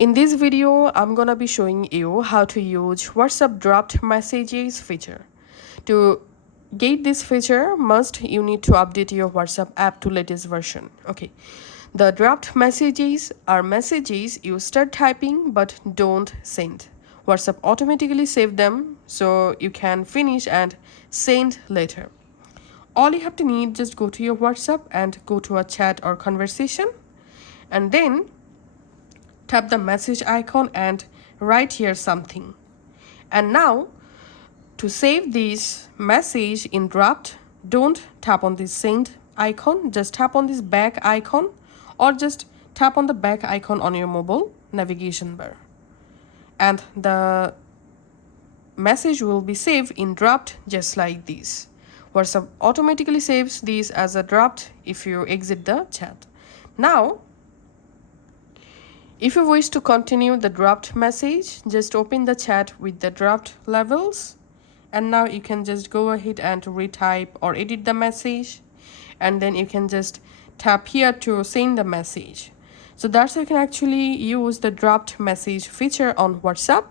In this video, I'm gonna be showing you how to use WhatsApp Draft Messages feature. To get this feature, you need to update your WhatsApp app to latest version. Okay, the draft messages are messages you start typing but don't send. WhatsApp automatically save them so you can finish and send later. All you have to need, just go to your WhatsApp and go to a chat or conversation, and then tap the message icon and write here something. And now to save this message in draft, don't tap on this send icon, just tap on this back icon, or just tap on the back icon on your mobile navigation bar, and the message will be saved in draft just like this. WhatsApp automatically saves these as a draft if you exit the chat. Now if you wish to continue the draft message, just open the chat with the draft levels, and now you can just go ahead and retype or edit the message, and then you can just tap here to send the message. So that's how you can actually use the draft message feature on WhatsApp.